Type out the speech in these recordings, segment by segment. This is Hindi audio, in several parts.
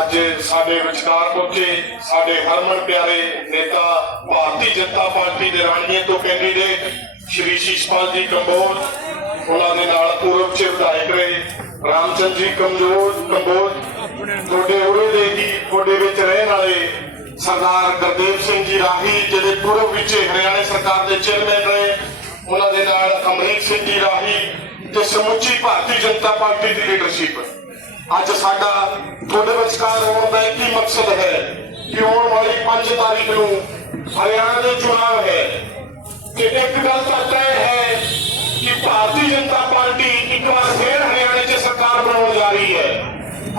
ਅੱਜ ਸਾਡੇ ਵਿਚਕਾਰ ਪਹੁੰਚੇ ਸਾਡੇ ਹਰਮਨ ਪਿਆਰੇ ਨੇਤਾ ਭਾਰਤੀ ਜਨਤਾ ਪਾਰਟੀ ਦੇ ਰਾਣੀਏ ਤੋਂ ਕੈਂਡੀਡੇਟ ਸ਼੍ਰੀ ਸ਼ੀਸ਼ਪਾਲ ਜੀ ਕੰਬੋਜ, ਉਹਨਾਂ ਦੇ ਨਾਲ ਪੂਰਬ ਚ ਵਿਧਾਇਕ ਰਹੇ ਰਾਮਚੰਦ ਜੀ ਕੰਬੋਜ, ਤੁਹਾਡੇ ਉਰੇ ਦੇ ਹੀ ਤੁਹਾਡੇ ਵਿੱਚ ਰਹਿਣ ਵਾਲੇ ਸਰਦਾਰ ਗੁਰਦੇਵ ਸਿੰਘ ਜੀ ਰਾਹੀ ਜਿਹੜੇ ਪੂਰਬ ਵਿੱਚ ਹਰਿਆਣਾ ਸਰਕਾਰ ਦੇ ਚੇਅਰਮੈਨ ਰਹੇ, ਉਹਨਾਂ ਦੇ ਨਾਲ ਅਮਰੀਕ ਸਿੰਘ ਜੀ ਰਾਹੀ ਤੇ ਸਮੁੱਚੀ ਭਾਰਤੀ ਜਨਤਾ ਪਾਰਟੀ ਦੀ ਲੀਡਰਸ਼ਿਪ। ਅੱਜ ਸਾਡਾ ਤੁਹਾਡੇ ਵਿਚਕਾਰ ਆਉਣ ਦਾ ਇੱਕ ਹੀ ਮਕਸਦ ਹੈ ਕਿ ਆਉਣ ਵਾਲੀ 5 ਤਾਰੀਖ ਨੂੰ ਹਰਿਆਣਾ ਦੇ ਚੁਣਾਵ ਹੈ ਕਿ ਇੱਕ ਗੱਲ ਤਾਂ ਤੈਅ ਹੈ ਕਿ ਭਾਰਤੀ ਜਨਤਾ ਪਾਰਟੀ ਇੱਕ ਵਾਰ ਫੇਰ ਹਰਿਆਣੇ 'ਚ ਸਰਕਾਰ ਬਣਾਉਣ ਜਾ ਰਹੀ ਹੈ।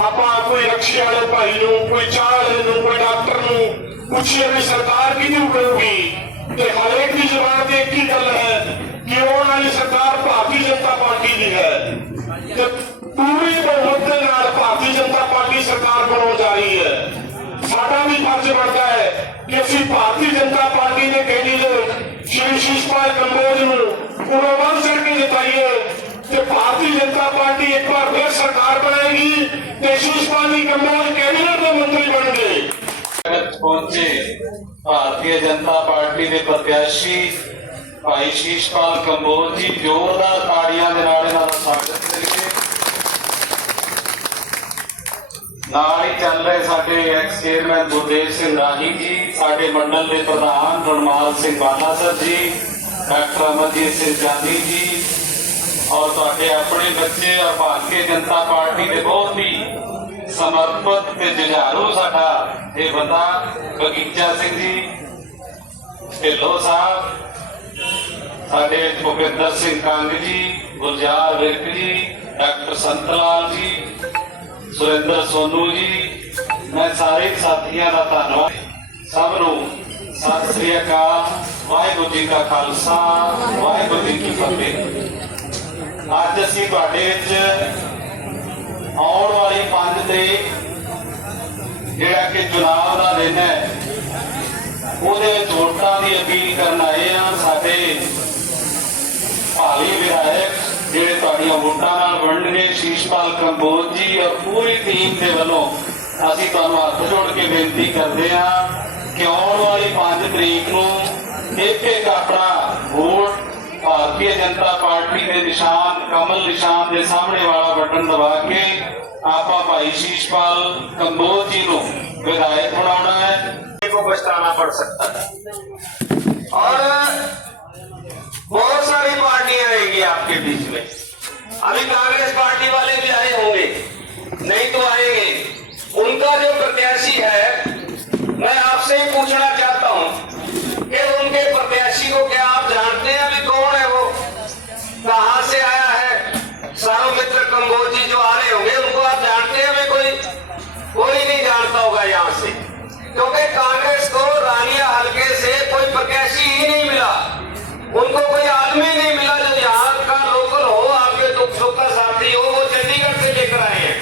ਆਪਾਂ ਕੋਈ ਰਕਸ਼ੇ ਵਾਲੇ ਭਾਈ ਨੂੰ, ਕੋਈ ਚਾਹ ਵਾਲੇ ਨੂੰ, ਕੋਈ ਡਾਕਟਰ ਨੂੰ ਪੁੱਛੀਏ ਵੀ ਸਰਕਾਰ ਕਿਹਨੂੰ ਬਣੂਗੀ, ਤੇ ਹਰੇਕ ਦੀ ਜ਼ੁਬਾਨ ਤੇ ਇੱਕ ਹੀ ਗੱਲ ਹੈ ਕਿ ਆਉਣ ਵਾਲੀ ਸਰਕਾਰ ਭਾਰਤੀ ਜਨਤਾ ਪਾਰਟੀ ਦੀ ਹੈ ਤੇ ਪੂਰੀ ਬਹੁਮਤ ਦੇ ਨਾਲ ਭਾਰਤੀ ਜਨਤਾ ਪਾਰਟੀ ਸਰਕਾਰ ਬਣਾਉਣ ਜਾ ਰਹੀ ਹੈ। ਸਾਡਾ ਵੀ ਫਰਜ਼ ਬਣਦਾ ਹੈ ਕਿ ਅਸੀਂ ਭਾਰਤੀ ਜਨਤਾ ਪਾਰਟੀ ਦੇ ਕੈਂਡੀਡੇਟ ਸ਼੍ਰੀ ਸ਼ੀਸ਼ਪਾਲ ਕੰਬੋਜ ਨੂੰ ਪੂਰਾ ਵੱਧ ਚੜ੍ਹ ਕੇ ਜਿਤਾਈਏ ਤੇ ਭਾਰਤੀ ਜਨਤਾ ਪਾਰਟੀ ਇੱਕ ਵਾਰ ਫਿਰ ਸਰਕਾਰ ਬਣਾਏਗੀ ਤੇ ਸ਼ੀਸ਼ਪਾਲ ਜੀ ਕੰਬੋਜ ਕੈਬਨਿਟ ਦੇ ਮੰਤਰੀ ਬਣਨਗੇ। पहुंचे भारतीय जनता पार्टी के प्रत्याशी भाई शीशपाल कंबोज जी जोरदार ताड़ियां दे नाल इन्हां दा स्वागत करिए। नाल ही चल रहे साडे एक्स चेयरमैन गुरदेव सिंह राही जी, साडे मंडल के प्रधान रणमाल सिंह बालासर जी, डॉक्टर अमरजीत सिंह चांदी जी और तुहाडे अपने बच्चे और भारतीय जनता पार्टी के बहुत ही समर्पित ते जुझारू साडा ये बंदा बगीचा सिंह जी ढिल्लो साहब, साडे भुपिंदर सिंह कंग जी, गुलजार विर्क जी, डॉक्टर संतलाल जी, सुरेंद्र सोनू जी, मैं सारे साथियों का धन्यवाद। सब नूं सत श्री अकाल, वाहिगुरू जी का खालसा, वाहिगुरू जी की फतेह। अज असीं तुहाडे विच आने वाली 5 तरीक जिहड़ा कि चुनाव का दिन है उहदे वोटां की अपील करन आए हैं। साडे भावी विधायक जिहड़े तुहाडीआं वोटां नाल बनणगे शीशपाल कंबोज जी और पूरी टीम के वल्लों असीं तुहानूं हत्थ जोड़ के बेनती करते हैं कि आने वाली 5 तरीक नूं एक अपना वोट भारतीय जनता पार्टी के निशान कमल निशान के सामने वाला बटन दबा के आपा भाई शीशपाल कंबोज जी को विधायक बनाना है। को पछताना पड़ सकता है और बहुत सारी पार्टियां रहेंगी आपके बीच में। अभी कांग्रेस पार्टी वाले भी आए होंगे, नहीं तो आएंगे। उनका जो प्रत्याशी है मैं आपसे पूछना चाहता हूं कि उनके प्रत्याशी को क्या आप जानते हैं? अभी कौन है वो, कहां से आया है? सौमित्र कंबोज जी जो आ रहे होंगे उनको आप जानते हैं? हमें कोई नहीं जानता होगा यहाँ से, क्योंकि कांग्रेस को रानिया हल्के से कोई प्रत्याशी ही नहीं मिला, उनको कोई आदमी नहीं मिला जो यहाँ का लोकल हो, आपके दुख सुख का साथी हो। वो चंडीगढ़ से लेकर आए हैं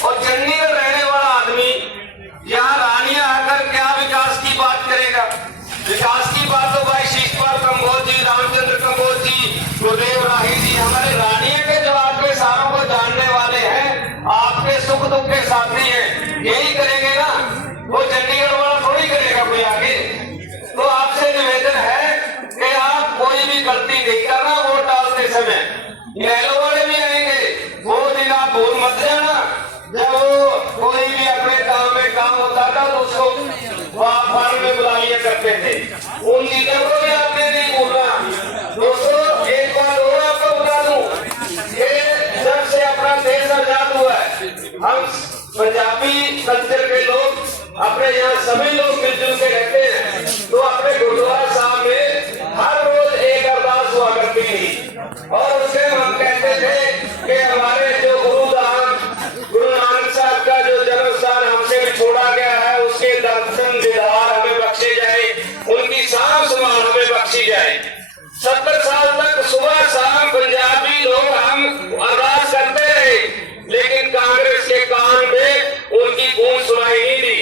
और चंडीगढ़ रहने वाला आदमी यहाँ रानिया आकर क्या विकास की बात करेगा? विकास की बात तो भाई शीशपाल कंबोज जी, रामचंद्र कंबोज जी, गुरदेव राही जी हमारे रानिया के जो आपके सारों को जानने वाले हैं, आपके सुख दुख के साथी हैं, यही करेंगे ना। वो चंडीगढ़ वाला थोड़ी करेगा कोई आगे। तो आपसे निवेदन है कि आप कोई भी गलती नहीं करना वोट डालते समय। नहलों वाले भी आएंगे, वो दिन आप भूल मत जाना जब वो कोई भी अपने काम में काम होता था तो उसको फॉर्म में बुला लिया करते थे। उन चीजों को भी आपने नहीं भूलना। दोस्तों एक बार और आपको बता दूं कि जब से अपना देश आजाद हुआ है हम पंजाबी कल्चर के लोग अपने यहाँ सभी लोग मिलजुल के रहते हैं। तो अपने गुरुद्वारा साहब में हर रोज एक अरदास हुआ करती थी और उसमें हम कहते थे कि हमारे जो गुरु नानक साहब का जो जन्म स्थान हमसे भी छोड़ा गया है उसके दर्शन दीदार हमें बख्शे जाए, उनकी साफ संभाल हमें बख्शी जाए। 70 साल तक सुबह शाम पंजाबी लोग हम अरदास करते रहे, लेकिन कांग्रेस के कान में उनकी गूंज सुनाई नहीं दी।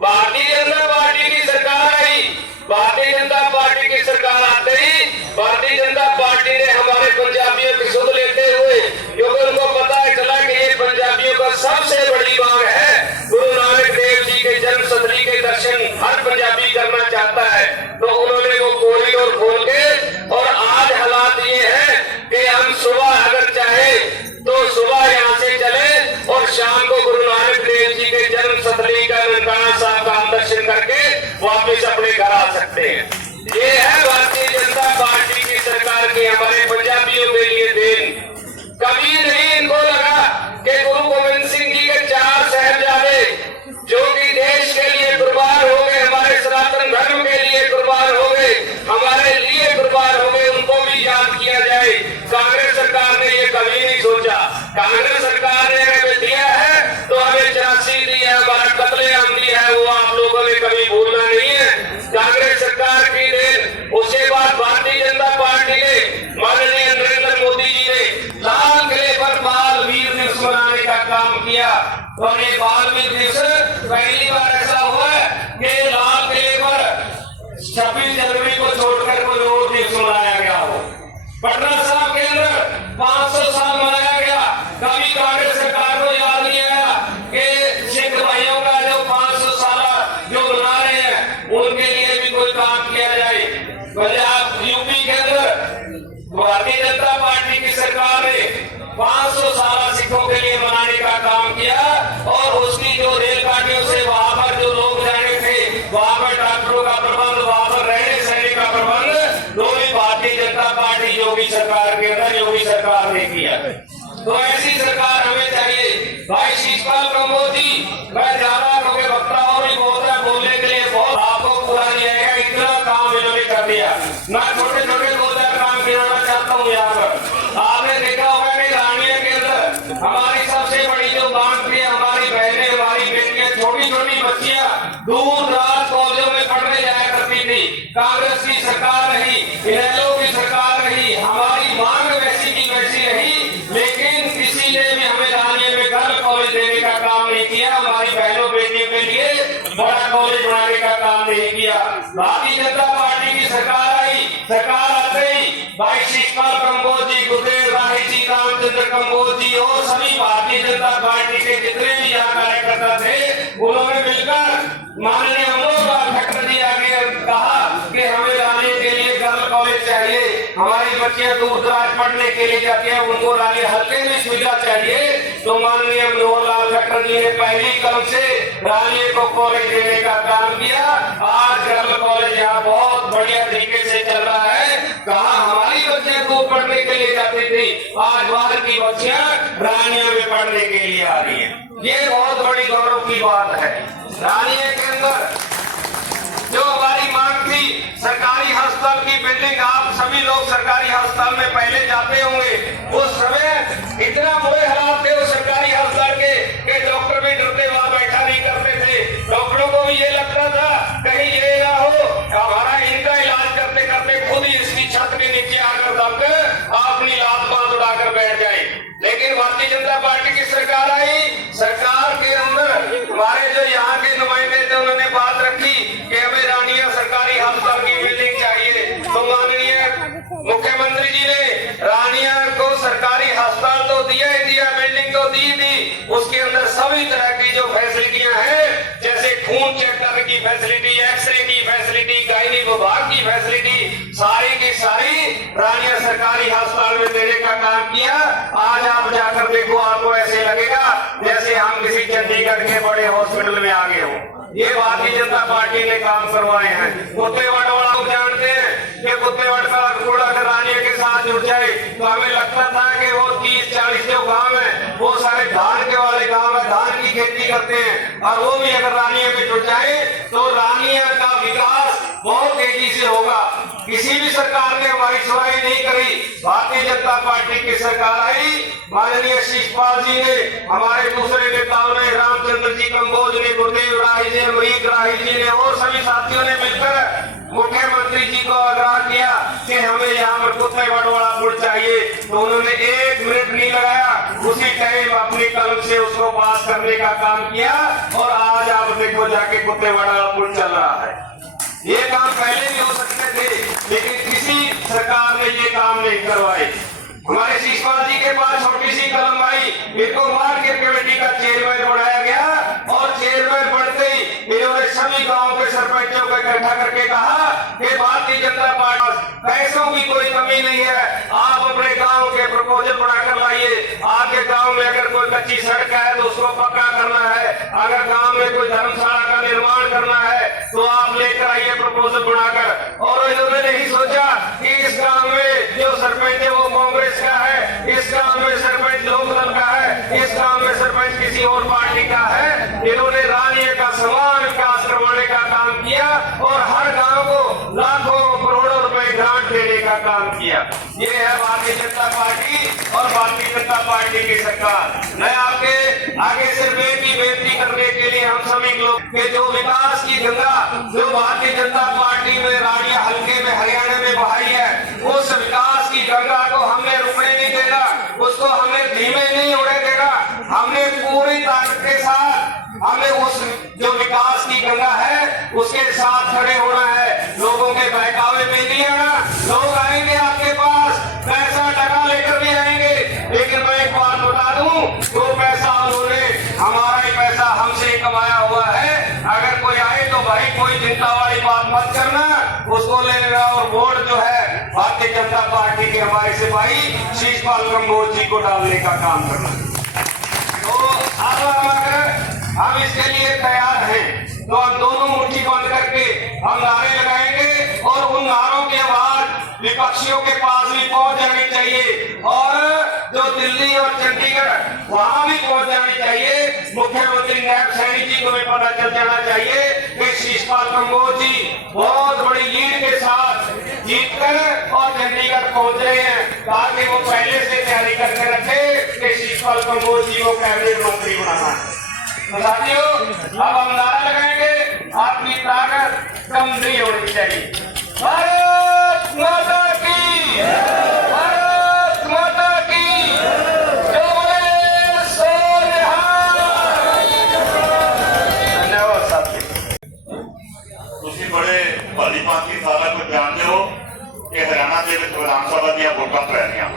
भारतीय जनता पार्टी की सरकार आई, भारतीय जनता पार्टी की सरकार से कभी भूलना नहीं है। कांग्रेस सरकार की देन, उसके बाद भारतीय जनता पार्टी ने, माननीय नरेंद्र मोदी जी ने लाल किले पर बाल वीर दिवस मनाने का काम किया। और ये बाल वीर दिवस पहली बार ऐसा हुआ है कि लाल किले पर 26 जनवरी को छोड़कर कोई और दिवस मनाया गया हो। पटना साहब के अंदर 500 साल मनाया गया, कभी कांग्रेस सरकार को याद नहीं आया कि सिख भाइयों का जो 500 साल जो मना रहे हैं उनके लिए भी कोई काम किया जाए। पंजाब यूपी के अंदर भारतीय जनता पार्टी की सरकार ने 500 साल सिखों के लिए मनाने का काम किया और उसकी जो रेलगाड़ियों से वहां पर जो लोग जाने थे, वहां पर डॉक्टरों का प्रबंध, वहां पर रहने सहने का प्रबंध दोनों भारतीय जनता पार्टी योगी सरकार के अंदर योगी सरकार ने किया। तो ऐसी सरकार हमें चाहिए। भाई शिषपाल कंबोज जी, मैं ज्यादा क्योंकि वक्ता और ही बहुत है, बोलने के लिए बहुत आपको पूरा नहीं आएगा, इतना काम इन्होंने कर दिया। मैं छोटे छोटे 2-4 काम गिनाना चाहता हूँ यहाँ पर। आपने देखा होगा कि रानिया के अंदर हमारी सबसे बड़ी जो बात थी, हमारी बहनें, हमारी बेटियां, छोटी छोटी बच्चियां दूर दराज कॉलेजों में पढ़ने जाया करती थी। कांग्रेस की सरकार रही, इनेलो की सरकार रही, हमारी मांग वैसी की वैसी रही, लेकिन किसी ने भी हमें रानिया में गर्ल कॉलेज देने का काम नहीं किया। हमारी बहनों बेटियों के लिए बड़ा कॉलेज बनाने का काम नहीं किया। भारतीय जनता पार्टी की सरकार आई, सरकार आते ही भाई शिषपाल कंबोज जी, गुरुदेव राही जी, रामचंद्र कंबोज जी और सभी भारतीय जनता पार्टी के जितने भी यहाँ कार्यकर्ता थे, उन्होंने मिलकर माननीय मनोहर खट्टर जी आगे कहा कि हमें रानी के लिए गर्ल कॉलेज चाहिए, हमारी बच्चियां दूर दराज पढ़ने के लिए जाती हैं, उनको रानी हल्के में सुविधा चाहिए। तो माननीय मनोहर खट्टर जी ने पहली कदम से रानी को कॉलेज देने का काम किया। आज गर्ल कॉलेज यहाँ बहुत बढ़िया तरीके से चल रहा है। कहा हमारी बच्चियां दूर पढ़ने के लिए जाती थी, आज बाहर की बच्चियां रानिया में पढ़ने के लिए आ रही है। ये बहुत बड़ी गौरव की बात है। रानिया के अंदर जो हमारी मांग थी, सरकारी अस्पताल की बिल्डिंग, आप सभी लोग सरकारी अस्पताल में पहले जाते होंगे, उस समय इतना बुरे हालात थे उस सरकारी अस्पताल के कि डॉक्टर भी डरते वहां बैठा नहीं करते थे। डॉक्टरों को भी ये लगता था कहीं ये ना हो हमारा इनका इलाज करते करते खुद ही इसकी छत के नीचे आकर दबकर अपनी लात बांध उड़ाकर बैठ जाए। लेकिन भारतीय जनता पार्टी की सरकार आई, सरकार के अंदर हमारे जो यहाँ के नुमाइंदे थे उन्होंने बात रखी कि हमें रानिया सरकारी अस्पताल की बिल्डिंग चाहिए। तो माननीय मुख्यमंत्री जी ने रानिया को सरकारी अस्पताल तो दिया ही दिया, बिल्डिंग तो दी थी, उसके अंदर सभी तरह की जो फैसिलिटियां हैं, जैसे खून चेक करने की फैसिलिटी, एक्सरे की फैसिलिटी, गायनी विभाग की फैसिलिटी, सारी की सारी रानिया सरकारी अस्पताल में देने का काम किया। आज आप जाकर देखो, आपको ऐसे लगेगा जैसे हम किसी चंडीगढ़ के बड़े हॉस्पिटल में आ गए हो। ये भारतीय जनता पार्टी ने काम करवाए हैं। कुत्तेवट वाला लोग जानते हैं कि कुत्तेवट का कूड़ा अगर रानिया के साथ जुड़ जाए तो हमें लगता था कि वो 30-40 जो गांव है वो सारे धान के वाले गांव है, धान की खेती करते हैं, और वो भी अगर रानिया में जुड़ जाए तो रानिया का विकास बहुत तेजी से होगा। किसी भी सरकार ने हमारी सुनवाई नहीं करी, भारतीय जनता पार्टी की सरकार आई, माननीय शिषपाल जी ने, हमारे दूसरे नेताओं ने, रामचंद्र जी कंबोज ने, गुरुदेव राही जी, अमरीक राही जी ने और सभी साथियों ने मिलकर मुख्यमंत्री जी को आग्रह किया कि हमें यहाँ पर कुत्तेवट वाला पुल चाहिए। तो उन्होंने 1 मिनट नहीं लगाया, उसी टाइम अपनी कलम से उसको पास करने का काम किया और आज आप देखो जाके कुत्तेवट वाला पुल चल रहा है। ये काम पहले भी हो सकते थे, लेकिन किसी सरकार ने ये काम नहीं करवाए। हमारे शिषपाल जी के पास छोटी सी कलम आई, इनको मार्केट कमेटी का चेयरमैन बनाया गया और चेयरमैन बनते ही इन्होंने सभी गांव के सरपंचों को इकट्ठा करके कहा कि भारतीय जनता पार्टी पैसों की कोई कमी नहीं है, आप अपने गांव के प्रपोजल बनाकर लाइए। आपके गांव में अगर कोई कच्ची सड़क है तो उसको पक्का करना है, अगर गांव में कोई धर्मशाला का निर्माण करना है तो आप लेकर आइए प्रपोजल बनाकर। और इन्होंने नहीं सोचा कि इस गांव में जो सरपंच है वो कांग्रेस का है, इस गांव में सरपंच लोकदल का है, इस गांव में सरपंच किसी और पार्टी का है। इन्होंने रानिया का समान विकास करवाने का काम किया और हर गांव को लाखों करोड़ों रुपए ग्रांट देने का काम किया। ये है भारतीय जनता पार्टी और भारतीय जनता पार्टी की सरकार। मैं आपके आगे सिर्फ एक ही बेनती करने के के लिए हम सभी लोग कि जो विकास की गंगा जो भारतीय जनता पार्टी में रानिया हल्के में हरियाणा में बहाई है, उस विकास की गंगा को हमने रुकने नहीं देना, उसको हमने धीमे नहीं उड़े देना। हमने पूरी ताकत के साथ हमें उस जो विकास की गंगा है उसके साथ खड़े होना है। लोगों के बहकावे में नहीं आना। लोग आएंगे आपके पास, पैसा टका लेकर भी आएंगे, लेकिन मैं एक बात बता दूं, वो पैसा उन्होंने हमारा ही पैसा हमसे कमाया हुआ है। अगर कोई आए तो भाई कोई चिंता वाली बात मत करना, उसको ले लेना और वोट जो है भारतीय जनता पार्टी के हमारे सिपाही शीशपाल कंबोज जी को डालने का काम करना। तो अब अगर हम इसके लिए तैयार हैं तो हम दोनों मुट्ठी बंद करके हम नारे लगाएंगे और उन नारों की आवाज विपक्षियों के पास भी पहुंच जानी चाहिए और जो दिल्ली और चंडीगढ़ वहां भी पहुंच जानी चाहिए। मुख्यमंत्री नायब सैनी जी को भी पता चल जाना चाहिए कि शीशपाल कंबोज जी बहुत बड़ी लीड के साथ जीतकर और चंडीगढ़ पहुंच रहे हैं, ताकि वो पहले से तैयारी करके रखे कि शीशपाल कंबोज जी को कैबिनेट मंत्री बनाना है। तो साथियों, अब हम नारा लगाएंगे, आपकी ताकत कम नहीं होनी चाहिए। भारत माता की, भारत माता की जय, सो निहाल। धन्यवाद साथियों। ਤੁਸੀਂ ਬੜੇ ਭਲੀ ਭਾਂਤੀ ਸਾਰਾ ਕੁਝ ਜਾਣਦੇ ਹੋ ਕਿ ਹਰਿਆਣਾ ਦੇ ਵਿੱਚ ਵਿਧਾਨ ਸਭਾ ਦੀਆਂ ਵੋਟਾਂ ਪੈ ਰਹੀਆਂ।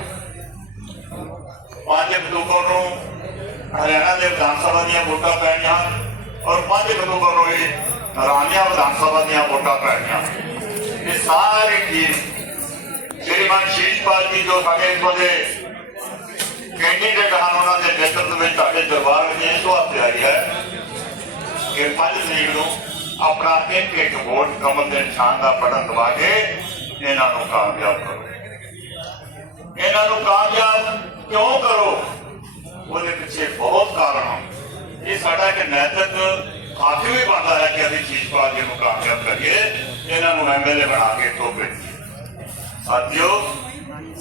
5 ਅਕਤੂਬਰ ਨੂੰ ਹਰਿਆਣਾ ਦੇ ਵਿਧਾਨ ਸਭਾ ਦੀਆਂ ਵੋਟਾਂ ਪੈਣੀਆਂ ਔਰ 5 ਅਕਤੂਬਰ ਨੂੰ ਹੀ ਰਾਨੀਆ ਵਿਧਾਨ ਸਭਾ ਦੀਆਂ ਵੋਟਾਂ ਪੈਣੀਆਂ। ਇਹ ਸਾਰੇ ਚੀਜ਼ ਸ਼੍ਰੀਮਾਨ ਸ਼ੀਸ਼ਪਾਲ ਜੀ ਜੋ ਸਾਡੇ ਇੱਥੋਂ ਦੇ ਕੈਂਡੀਡੇਟ ਹਨ ਉਹਨਾਂ ਦੇ ਨੇਤਰਤਵ ਵਿੱਚ ਸਾਡੇ ਦਰਬਾਰ ਵਿੱਚ ਇਸ ਵਾਸਤੇ ਆਈ ਹੈ ਕਿ 5 ਤਰੀਕ ਨੂੰ ਆਪਣਾ ਇੱਕ ਵੋਟ ਕਮਲ ਦੇ ਨਿਸ਼ਾਨ ਦਾ ਬਟਨ ਦਬਾ ਕੇ ਇਹਨਾਂ ਨੂੰ ਕਾਮਯਾਬ ਕਰੋ। ਇਹਨਾਂ ਨੂੰ ਕਾਮਯਾਬ ਕਿਉਂ ਕਰੋ? ਉਹਦੇ ਪਿੱਛੇ ਬਹੁਤ ਕਾਰਨ ਹਨ। ਇਹ ਸਾਡਾ ਇੱਕ ਨੈਤਿਕ ਹੱਕ ਵੀ ਬਣਦਾ ਹੈ ਕਿ ਅਸੀਂ ਸ਼ੀਸ਼ਪਾਲ ਜੀ ਨੂੰ ਕਾਮਯਾਬ ਕਰੀਏ, ਇਹਨਾਂ ਨੂੰ ਐਮਐਲਏ ਬਣਾ ਕੇ ਤੋਪੇ। ਸਾਥੀਓ,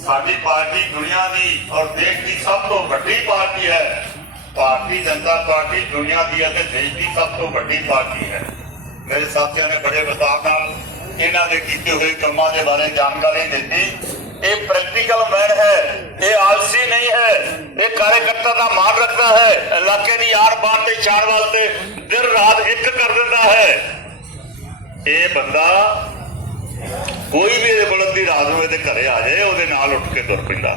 ਸਾਡੀ ਪਾਰਟੀ ਦੁਨੀਆ ਦੀ ਔਰ ਦੇਸ਼ ਦੀ ਸਭ ਤੋਂ ਵੱਡੀ ਪਾਰਟੀ ਹੈ। ਭਾਰਤੀ ਜਨਤਾ ਪਾਰਟੀ ਦੁਨੀਆ ਦੀ ਅਤੇ ਦੇਸ਼ ਦੀ ਸਭ ਤੋਂ ਵੱਡੀ ਪਾਰਟੀ ਹੈ। ਮੇਰੇ ਸਾਥੀਆਂ ਨੇ ਬੜੇ ਵਿਸਤਾਰ ਨਾਲ ਇਹਨਾਂ ਦੇ ਕੀਤੇ ਹੋਏ ਕੰਮਾਂ ਦੇ ਬਾਰੇ ਜਾਣਕਾਰੀ ਦਿੱਤੀ। ਇਹ ਪ੍ਰੈਕਟੀਕਲ ਮੈਨ ਹੈ, ਇਹ ਆਲਸੀ ਨਹੀਂ ਹੈ, ਇਹ ਕਾਰਜਕਰਤਾ ਦਾ ਮਾਣ ਰੱਖਦਾ ਹੈ, ਇਲਾਕੇ ਦੀ ਆੜ ਬਾਣ ਤੇ ਛਾੜ ਵਾਸਤੇ ਦਿਨ ਰਾਤ ਇੱਕ ਕਰ ਦਿੰਦਾ ਹੈ। ਇਹ ਬੰਦਾ ਕੋਈ ਵੀ ਇਹਦੇ ਬੁਲੰਦ ਦੀ ਰਾਤ ਨੂੰ ਇਹਦੇ ਘਰੇ ਆ ਜਾਏ ਉਹਦੇ ਨਾਲ ਉੱਠ ਕੇ ਤੁਰ ਪੈਂਦਾ।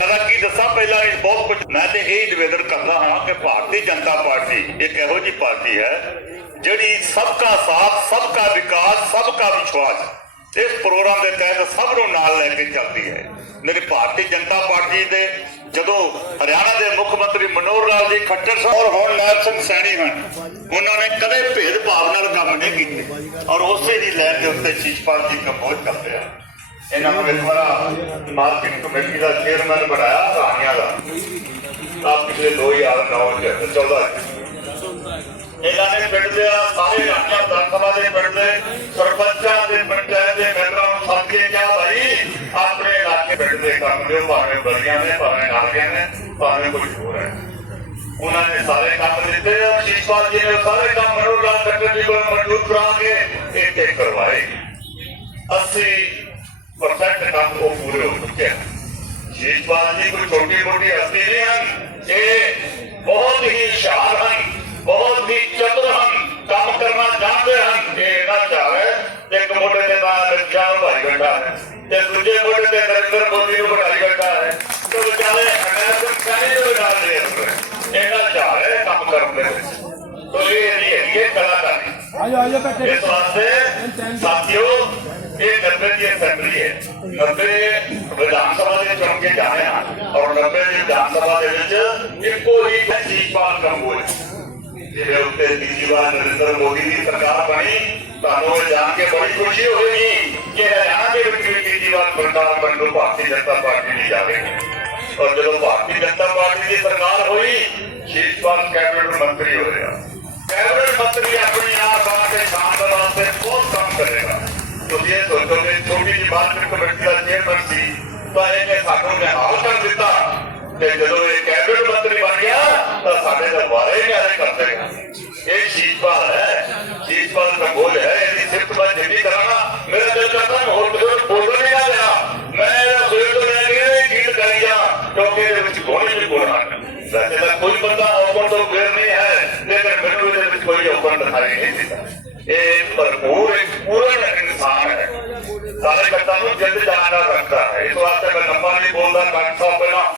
ਕਦਾ ਕੀ ਦੱਸਾਂ, ਪਹਿਲਾਂ ਇਹ ਬਹੁਤ ਕੁਝ ਮੈਂ ਤੇ ਇਹ ਨਿਵੇਦਨ ਕਰਦਾ ਹਾਂ ਕਿ ਭਾਰਤੀ ਜਨਤਾ ਪਾਰਟੀ ਇੱਕ ਇਹੋ ਜਿਹੀ ਪਾਰਟੀ ਹੈ ਜਿਹੜੀ सबका साथ, सबका विकास, सबका विश्वास इस प्रोग्राम के तहत सब ਨੂੰ ਨਾਲ ਲੈ ਕੇ ਚੱਲਦੀ ਹੈ। मेरी भारतीय जनता पार्टी ਦੇ ਜਦੋਂ हरियाणा के मुख मंत्री मनोहर लाल जी खट्टर साहब और ਹੁਣ नायब सिंह सैनी ਹਨ, ਉਹਨਾਂ ਨੇ ਕਦੇ ਭੇਦਭਾਵ ਨਾਲ ਕੰਮ ਨਹੀਂ ਕੀਤੇ ਔਰ ਉਸੇ ਦੀ ਲਾਈਨ ਦੇ ਉੱਤੇ ਸ਼ੀਸ਼ਪਾਲ ਜੀ ਕੰਬੋਜ ਕਰਦੇ ਆ। ਇਹਨਾਂ ਨੂੰ ਇੱਕ ਵਾਰ ਮਾਰਕੀਟ ਕਮੇਟੀ ਦਾ ਚੇਅਰਮੈਨ ਬਣਾਇਆ ਰਾਣੀਆਂ ਦਾ, ਤਾਂ ਪਿਛਲੇ 2009-14 ਇਹਨਾਂ ਨੇ ਪਿੰਡ ਦੇ ਸਾਰੇ ਰਾਣੀਆਂ ਵਿਧਾਨ ਸਭਾ ਦੇ ਪਿੰਡ ਦੇ ਸਰਪੰਚਾਂ ਦੇ ਪੰਚਾਇਤ ਦੇ ਮੈਂਬਰਾਂ ਨੂੰ ਸੱਦ ਕੇ ਕਿਹਾ, ਭਾਈ ਆਪਣੇ ਇਲਾਕੇ ਪਿੰਡ ਦੇ ਕੰਮ ਦਿਓ, ਭਾਵੇਂ ਗਲੀਆਂ ਨੇ, ਭਾਵੇਂ ਨਾਲੀਆਂ ਨੇ, ਭਾਵੇਂ ਕੁਝ ਹੋਰ ਹੈ। ਉਹਨਾਂ ਨੇ ਸਾਰੇ ਕੰਮ ਦਿੱਤੇ। ਸ਼ੀਸ਼ਪਾਲ ਜੀ ਨੇ ਸਾਰੇ ਕੰਮ ਮਨੋਹਰ ਲਾਲ ਖੱਟਰ ਜੀ ਕੋਲ ਮਨਜ਼ੂਰ ਕਰਾ ਕੇ ਇਹ ਕਰਵਾਏ। 80% ਕੰਮ ਉਹ ਪੂਰੇ ਹੋ ਚੁੱਕੇ ਹਨ। ਸ਼ੀਸ਼ਪਾਲ ਜੀ ਕੋਈ ਛੋਟੀ ਮੋਟੀ ਹਸਤੀ ਨਹੀਂ ਹਨ, ਇਹ ਬਹੁਤ ਹੀ ਹੁਸ਼ਿਆਰ ਹਨ, बहुत ही चतुर हम काम करना जानते हैं। ये ना चाहे एक मोटे के बाद रिक्शा भाई बैठा है, एक दूसरे मोटे के नरेंद्र मोदी को बढ़ाई बैठा है, तो बेचारे डाल दिए। ये ना चाहे काम करते तो ये कलाकारी। इस वास्ते साथियों, ये 90 की असेंबली है, 90 विधानसभा के चुन के जाने हैं और 90 विधानसभा इनको ही शीशपाल कंबोज ਜਿਹਦੇ ਉੱਤੇ ਤੀਜੀ ਵਾਰ ਨਰਿੰਦਰ ਮੋਦੀ ਦੀ ਸਰਕਾਰ ਬਣੀ। ਤੁਹਾਨੂੰ ਇਹ ਜਾਣ ਕੇ ਬੜੀ ਖੁਸ਼ੀ ਹੋਵੇਗੀ ਕਿ ਹਰਿਆਣਾ ਦੇ ਵਿੱਚ ਵੀ ਤੀਜੀ ਵਾਰ ਸਰਕਾਰ ਬਣਨ ਨੂੰ ਭਾਰਤੀ ਜਨਤਾ ਪਾਰਟੀ ਨਹੀਂ ਜਾਵੇਗੀ। ਔਰ ਜਦੋਂ ਭਾਰਤੀ ਜਨਤਾ ਪਾਰਟੀ ਦੀ ਸਰਕਾਰ ਹੋਈ, ਸ਼ੀਸ਼ਪਾਲ ਕੈਬਨਿਟ ਮੰਤਰੀ ਹੋ ਰਿਹਾ। ਕੈਬਨਿਟ ਮੰਤਰੀ ਆਪਣੀ ਆਪ ਬਾਤ ਤੇ ਸ਼ਾਨ ਵਾਸਤੇ ਬਹੁਤ ਕੰਮ ਕਰੇਗਾ। ਤੁਸੀਂ ਇਹ ਸੋਚੋਗੇ ਛੋਟੀ ਜਿਹੀ ਮਾਰਕੀਟ ਕਮੇਟੀ ਦਾ ਚੇਅਰਮੈਨ ਸੀ ਤਾਂ ਇਹਨੇ ਸਾਨੂੰ ਨਿਹਾਲ ਕਰ ਦਿੱਤਾ, ਤੇ ਜਦੋਂ ਇਹ ਕੈਬਨਿਟ ਮੰਤਰੀ ਬਣ ਗਿਆ ਤਾਂ ਸਾਡੇ ਦਰਬਾਰੇ ਨਿਆਰੇ ਕਰਦੇ कोई औगण दिखाई नहीं देता। ये भरपूर एक पूर्ण इंसान है, सारे कट्टा जिंद जान रखता है। इस वास्ते मैं लंबा नहीं बोलता, डॉक्टर साहब